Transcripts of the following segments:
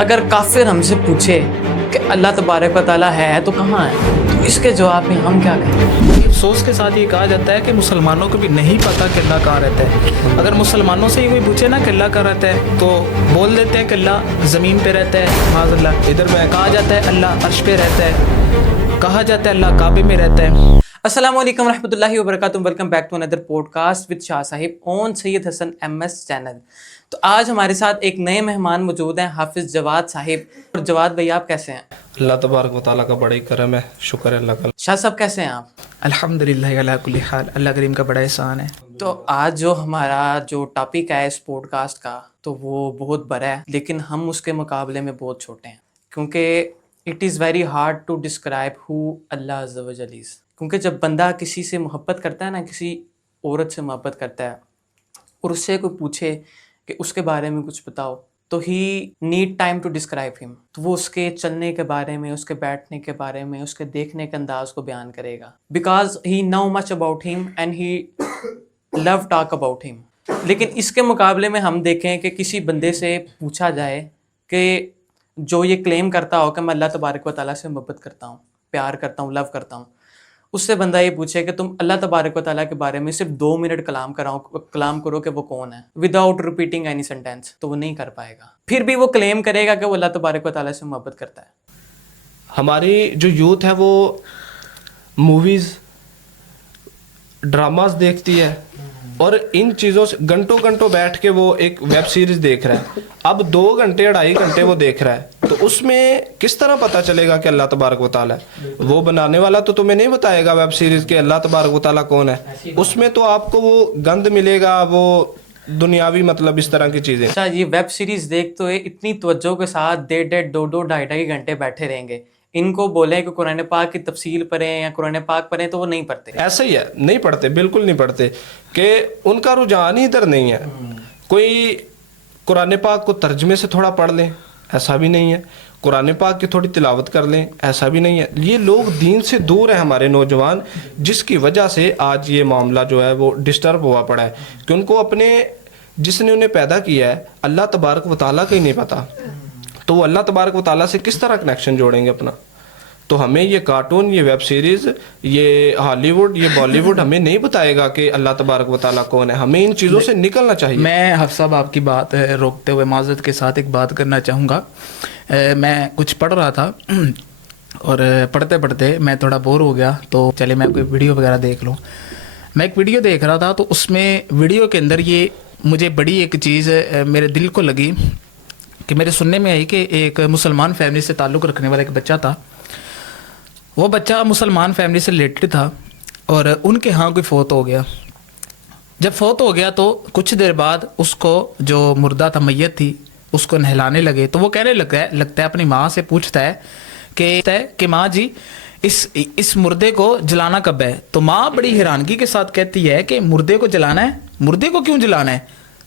اگر کافر ہم سے پوچھے کہ اللہ تبارک و تعالیٰ ہے تو کہاں ہے، تو اس کے جواب میں ہم کیا کہیں؟ افسوس کے ساتھ یہ کہا جاتا ہے کہ مسلمانوں کو بھی نہیں پتہ کہ اللہ کہاں رہتا ہے۔ اگر مسلمانوں سے ہی کوئی پوچھے نا کہ اللہ کہاں رہتا ہے تو بول دیتے ہیں کہ اللہ زمین پہ رہتا ہے، معاذ اللہ۔ ادھر میں کہا جاتا ہے اللہ عرش پہ رہتا ہے، کہا جاتا ہے اللہ کعبے میں رہتا ہے۔ السلام علیکم ورحمۃ اللہ وبرکاتہ، ویلکم بیک ٹو اندر پوڈ کاسٹ وتھ شاہ صاحب on Syed Hasan MS channel. تو آج ہمارے ساتھ ایک نئے مہمان موجود ہیں، حافظ جواد صاحب۔ اور جواد بھائی آپ کیسے ہیں؟ اللہ تبارک و تعالیٰ کا بڑا ہی کرم ہے، شکر ہے اللہ کا۔ شاہ صاحب کیسے ہیں آپ؟ الحمدللہ علی کل حال، اللہ کریم کا بڑا احسان ہے۔ تو آج جو ہمارا جو ٹاپک ہے اس پوڈ کاسٹ کا تو وہ بہت بڑا ہے، لیکن ہم اس کے مقابلے میں بہت چھوٹے ہیں، کیونکہ it is very hard to describe ہو اللہ عز و جل از۔ کیونکہ جب بندہ کسی سے محبت کرتا ہے نا، کسی عورت سے محبت کرتا ہے اور اس سے کوئی پوچھے کہ اس کے بارے میں کچھ بتاؤ تو ہی نیڈ ٹائم ٹو ڈسکرائب ہم، تو وہ اس کے چلنے کے بارے میں، اس کے بیٹھنے کے بارے میں، اس کے دیکھنے کے انداز کو بیان کرے گا، because he know much about him and he love talk about him. لیکن اس کے مقابلے میں ہم دیکھیں کہ کسی بندے سے پوچھا جائے کہ جو یہ کلیم کرتا ہو کہ میں اللہ تبارک و تعالیٰ سے محبت کرتا ہوں، پیار کرتا ہوں، لو کرتا ہوں، اس سے بندہ یہ پوچھے کہ تم اللہ تبارک و تعالیٰ کے بارے میں صرف 2 منٹ کلام کرو کہ وہ کون ہے، وداؤٹ ریپیٹنگ اینی سینٹینس، تو وہ نہیں کر پائے گا۔ پھر بھی وہ کلیم کرے گا کہ وہ اللہ تبارک و تعالیٰ سے محبت کرتا ہے۔ ہماری جو یوتھ ہے وہ موویز، ڈراماز دیکھتی ہے اور ان چیزوں سے گھنٹوں گھنٹوں بیٹھ کے وہ ایک ویب سیریز دیکھ رہا ہے۔ اب 2 گھنٹے 2.5 گھنٹے وہ دیکھ رہا ہے، تو اس میں کس طرح پتہ چلے گا کہ اللہ تبارک و تعالیٰ ہے؟ وہ بنانے والا تو تمہیں نہیں بتائے گا ویب سیریز کہ اللہ تبارک و تعالیٰ کون ہے، اس میں تو آپ کو وہ گند ملے گا، وہ دنیاوی مطلب اس طرح کی چیزیں۔ اچھا، یہ ویب سیریز دیکھ تو اتنی توجہ کے ساتھ 2.5 گھنٹے بیٹھے رہیں گے، ان کو بولیں کہ قرآن پاک کی تفصیل پڑھیں یا قرآن پاک پڑھیں تو وہ نہیں پڑھتے۔ ایسا ہی ہے، نہیں پڑھتے، بالکل نہیں پڑھتے، کہ ان کا رجحان ہی ادھر نہیں ہے۔ کوئی قرآن پاک کو ترجمے سے تھوڑا پڑھ لیں، ایسا بھی نہیں ہے، قرآن پاک کی تھوڑی تلاوت کر لیں، ایسا بھی نہیں ہے۔ یہ لوگ دین سے دور ہیں ہمارے نوجوان، جس کی وجہ سے آج یہ معاملہ جو ہے وہ ڈسٹرب ہوا پڑا ہے، کہ ان کو اپنے جس نے انہیں پیدا کیا ہے اللہ تبارک و تعالیٰ کا ہی نہیں پتا، تو وہ اللہ تبارک و تعالیٰ سے کس طرح کنیکشن جوڑیں گے اپنا؟ تو ہمیں یہ کارٹون، یہ ویب سیریز، یہ ہالی ووڈ، یہ بالی ووڈ ہمیں نہیں بتائے گا کہ اللہ تبارک و تعالیٰ کون ہے۔ ہمیں ان چیزوں سے نکلنا چاہیے۔ میں حافظ صاحب آپ کی بات روکتے ہوئے معذرت کے ساتھ ایک بات کرنا چاہوں گا۔ میں کچھ پڑھ رہا تھا اور پڑھتے پڑھتے میں تھوڑا بور ہو گیا، تو چلے میں کوئی ویڈیو وغیرہ دیکھ لوں۔ میں ایک ویڈیو دیکھ رہا تھا، تو اس میں ویڈیو کے اندر یہ مجھے بڑی ایک چیز میرے دل کو لگی کہ میرے سننے میں آئی کہ ایک مسلمان فیملی سے تعلق رکھنے والا ایک بچہ تھا۔ وہ بچہ مسلمان فیملی سے ریلیٹڈ تھا اور ان کے ہاں کوئی فوت ہو گیا۔ جب فوت ہو گیا تو کچھ دیر بعد اس کو جو مردہ تھا، میت تھی، اس کو نہلانے لگے، تو وہ کہنے لگتا ہے اپنی ماں سے پوچھتا ہے کہ ماں جی اس مردے کو جلانا کب ہے؟ تو ماں بڑی حیرانگی کے ساتھ کہتی ہے کہ مردے کو جلانا ہے؟ مردے کو کیوں جلانا ہے؟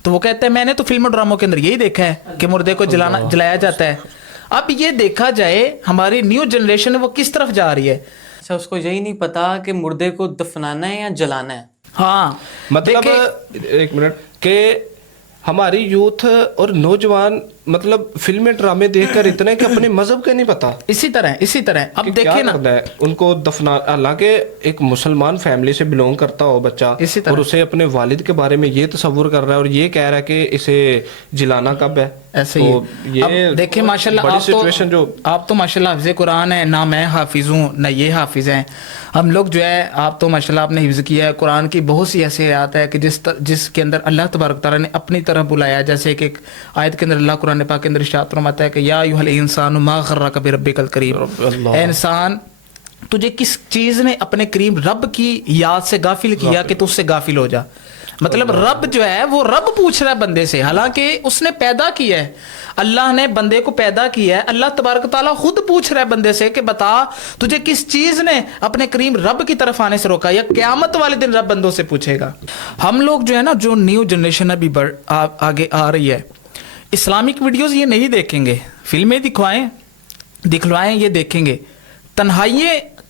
تو وہ کہتا ہے میں نے تو فلم و ڈراموں کے اندر یہی دیکھا ہے کہ مردے کو جلایا جاتا ہے۔ اب یہ دیکھا جائے ہماری نیو جنریشن وہ کس طرف جا رہی ہے۔ اچھا، اس کو یہی نہیں پتا کہ مردے کو دفنانا ہے یا جلانا ہے۔ ہاں، مطلب ایک منٹ، کہ ہماری یوتھ اور نوجوان مطلب فلمیں ڈرامے دیکھ کر اتنے کہ اپنے مذہب کا نہیں پتا۔ اسی طرح اب دیکھیں نا، ان کو دفنا، حالانکہ ایک مسلمان فیملی سے بلونگ کرتا ہو بچہ اور اسے اپنے والد کے بارے میں یہ تصور کر رہا ہے اور یہ کہہ رہا ہے کہ اسے جلانا کب ہے۔ ایسے ہی اب دیکھیں ماشاءاللہ آپ تو ماشاءاللہ حافظ قرآن ہے، نہ میں حافظ ہوں نہ یہ حافظ ہیں ہم لوگ، جو ہے آپ تو ماشاءاللہ آپ نے حفظ کیا ہے قرآن کی بہت سی ایسی آیات ہے کہ جس کے اندر اللہ تبارک تعالیٰ نے اپنی طرف بلایا، جیسے کہ ایک آیت کے اندر اللہ قرآن پاک کے اندر ارشاد فرماتا ہے کہ یا ایھا الانسان ما غرک بربک الکریم، اے انسان تجھے کس چیز نے اپنے کریم رب کی یاد سے غافل کیا کہ تو اس سے غافل ہو جا۔ مطلب رب جو ہے وہ رب پوچھ رہا ہے بندے سے، حالانکہ اس نے پیدا کیا ہے، اللہ نے بندے کو پیدا کیا ہے، اللہ تبارک تعالیٰ خود پوچھ رہا ہے بندے سے کہ بتا تجھے کس چیز نے اپنے کریم رب کی طرف آنے سے روکا، یا قیامت والے دن رب بندوں سے پوچھے گا۔ ہم لوگ جو ہے نا، جو نیو جنریشن ابھی آگے آ رہی ہے، اسلامک ویڈیوز یہ نہیں دیکھیں گے، فلمیں دکھلوائیں یہ دیکھیں گے، تنہائییں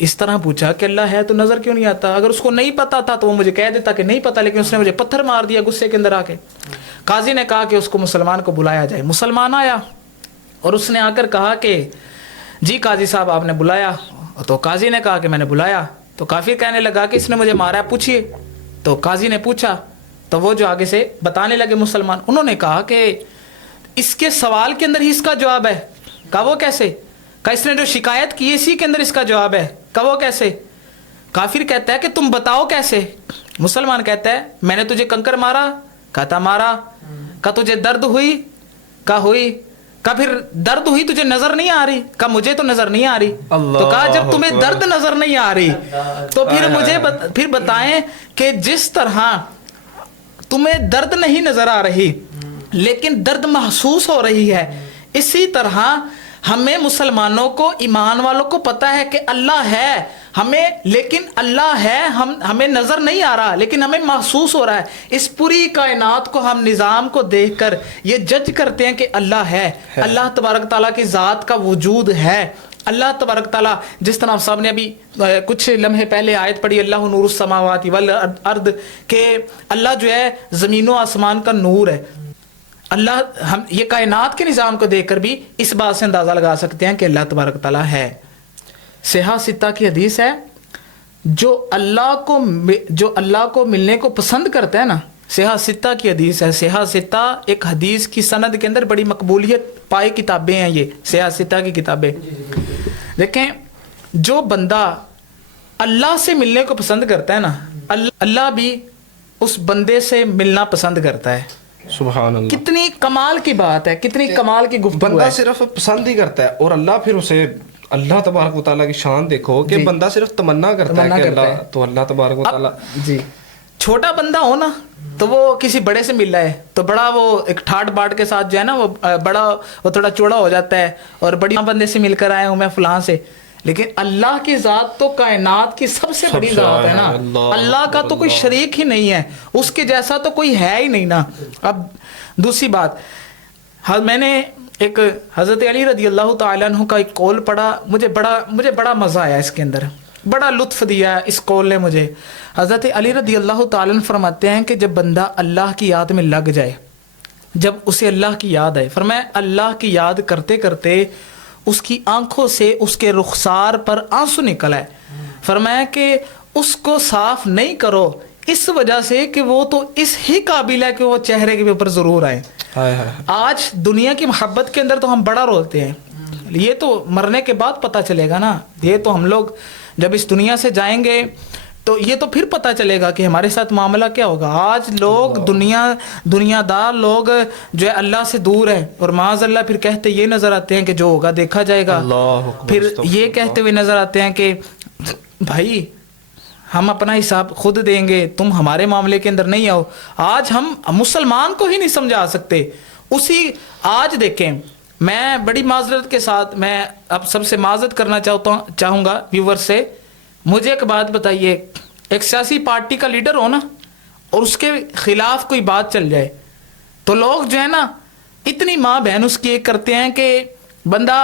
اس طرح پوچھا کہ اللہ ہے تو نظر کیوں نہیں آتا؟ اگر اس کو نہیں پتا تھا تو وہ مجھے کہہ دیتا کہ نہیں پتا، لیکن اس نے مجھے پتھر مار دیا غصے کے اندر آ کے۔ قاضی نے کہا کہ اس کو مسلمان کو بلایا جائے۔ مسلمان آیا اور اس نے آ کر کہا کہ جی قاضی صاحب آپ نے بلایا؟ تو قاضی نے کہا کہ میں نے بلایا۔ تو کافر کہنے لگا کہ اس نے مجھے مارا ہے، پوچھیے۔ تو قاضی نے پوچھا تو وہ جو آگے سے بتانے لگے مسلمان، انہوں نے کہا کہ اس کے سوال کے اندر ہی اس کا جواب ہے۔ کہا وہ کیسے؟ کہا اس نے جو شکایت کی اسی کے اندر اس کا جواب ہے۔ کہا وہ کیسے؟ کافر کہتا ہے کہ تم بتاؤ کیسے؟ مسلمان کہتا ہے میں نے تجھے کنکر مارا؟ کہتا مارا۔ کہا تجھے درد ہوئی؟ کہا ہوئی۔ کہا پھر درد ہوئی تجھے نظر نہیں آ رہی؟ کہا مجھے تو نظر نہیں آ رہی۔ تو کہا جب تمہیں درد نظر نہیں آ رہی تو پھر مجھے پھر بتائیں کہ جس طرح تمہیں درد نہیں نظر آ رہی لیکن درد محسوس ہو رہی ہے، اسی طرح ہمیں مسلمانوں کو، ایمان والوں کو پتہ ہے کہ اللہ ہے ہمیں، لیکن اللہ ہے ہمیں نظر نہیں آ رہا لیکن ہمیں محسوس ہو رہا ہے۔ اس پوری کائنات کو ہم نظام کو دیکھ کر یہ جج کرتے ہیں کہ اللہ ہے، اللہ تبارک تعالیٰ کی ذات کا وجود ہے۔ اللہ تبارک تعالیٰ جس طرح صاحب نے ابھی کچھ لمحے پہلے آیت پڑھی اللہ نور السماوات والارض، کہ اللہ جو ہے زمین و آسمان کا نور ہے۔ اللہ ہم یہ کائنات کے نظام کو دیکھ کر بھی اس بات سے اندازہ لگا سکتے ہیں کہ اللہ تبارک تعالیٰ ہے۔ صحیح ستہ کی حدیث ہے جو اللہ کو ملنے کو پسند کرتا ہے نا، صحیح ستہ کی حدیث ہے۔ صحیح ستہ ایک حدیث کی سند کے اندر بڑی مقبولیت پائے کتابیں ہیں، یہ صحیح ستہ کی کتابیں۔ دیکھیں جو بندہ اللہ سے ملنے کو پسند کرتا ہے نا، اللہ بھی اس بندے سے ملنا پسند کرتا ہے۔ سبحان اللہ، کتنی کمال کی بات ہے، کتنی کمال کی گفتگو بندہ ہے۔ صرف پسند ہی کرتا ہے اور اللہ پھر اسے، اللہ تبارک و تعالیٰ کی شان دیکھو کہ بندہ صرف تمنا کرتا ہے کہ اللہ، تو اللہ تبارک و تعالیٰ جی چھوٹا بندہ ہو نا تو وہ کسی بڑے سے مل رہا ہے تو بڑا وہ ایک ٹھاٹ باٹ کے ساتھ جو ہے نا وہ بڑا وہ تھوڑا چوڑا ہو جاتا ہے اور بڑی بندے سے مل کر آیا ہوں میں فلاں سے، لیکن اللہ کی ذات تو کائنات کی سب سے بڑی ذات ہے نا، اللہ کا تو کوئی شریک ہی نہیں ہے، اس کے جیسا تو کوئی ہے ہی نہیں نا۔ اب دوسری بات، میں نے ایک حضرت علی رضی اللہ تعالیٰ عنہ کا ایک قول پڑھا، مجھے بڑا مزہ آیا اس کے اندر، بڑا لطف دیا اس قول نے مجھے۔ حضرت علی رضی اللہ تعالیٰ عنہ فرماتے ہیں کہ جب بندہ اللہ کی یاد میں لگ جائے، جب اسے اللہ کی یاد آئے، فرمایا اللہ کی یاد کرتے کرتے اس کی آنکھوں سے اس کے رخسار پر آنسو نکل آئے، فرمایا کہ اس کو صاف نہیں کرو اس وجہ سے کہ وہ تو اس ہی قابل ہے کہ وہ چہرے کے اوپر ضرور آئے۔ آج دنیا کی محبت کے اندر تو ہم بڑا روتے ہیں، یہ تو مرنے کے بعد پتہ چلے گا نا، یہ تو ہم لوگ جب اس دنیا سے جائیں گے تو یہ تو پھر پتہ چلے گا کہ ہمارے ساتھ معاملہ کیا ہوگا۔ آج لوگ دنیا دار لوگ جو ہے اللہ سے دور ہے اور معاذ اللہ پھر کہتے یہ نظر آتے ہیں کہ جو ہوگا دیکھا جائے گا، پھر یہ کہتے ہوئے نظر آتے ہیں کہ بھائی ہم اپنا حساب خود دیں گے، تم ہمارے معاملے کے اندر نہیں آؤ۔ آج ہم مسلمان کو ہی نہیں سمجھا سکتے۔ آج دیکھیں، میں بڑی معذرت کے ساتھ میں اب سب سے معذرت کرنا چاہوں گا ویور سے، مجھے ایک بات بتائیے، ایک سیاسی پارٹی کا لیڈر ہو نا اور اس کے خلاف کوئی بات چل جائے تو لوگ جو ہے نا اتنی ماں بہن اس کی ایک کرتے ہیں کہ بندہ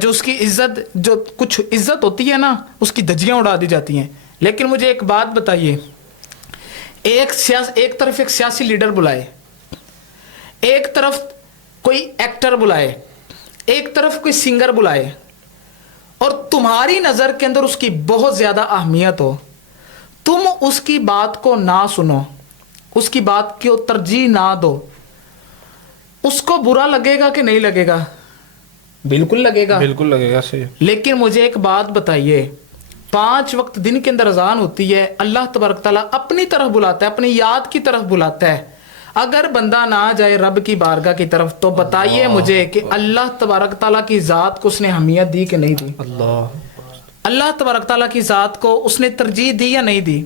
جو اس کی عزت، جو کچھ عزت ہوتی ہے نا اس کی دھجیاں اڑا دی جاتی ہیں۔ لیکن مجھے ایک بات بتائیے، ایک طرف ایک سیاسی لیڈر بلائے، ایک طرف کوئی ایکٹر بلائے، ایک طرف کوئی سنگر بلائے اور تمہاری نظر کے اندر اس کی بہت زیادہ اہمیت ہو، تم اس کی بات کو نہ سنو، اس کی بات کو ترجیح نہ دو، اس کو برا لگے گا کہ نہیں لگے گا؟ بالکل لگے گا، بالکل لگے گا، صحیح۔ لیکن مجھے ایک بات بتائیے، 5 وقت دن کے اندر اذان ہوتی ہے، اللہ تبارک تعالیٰ اپنی طرف بلاتا ہے، اپنی یاد کی طرف بلاتا ہے۔ اگر بندہ نہ جائے رب کی بارگاہ کی طرف تو بتائیے مجھے کہ اللہ تبارک تعالیٰ کی ذات کو اس نے اہمیت دی کہ نہیں دی؟ اللہ تبارک تعالیٰ کی ذات کو اس نے ترجیح دی یا نہیں دی؟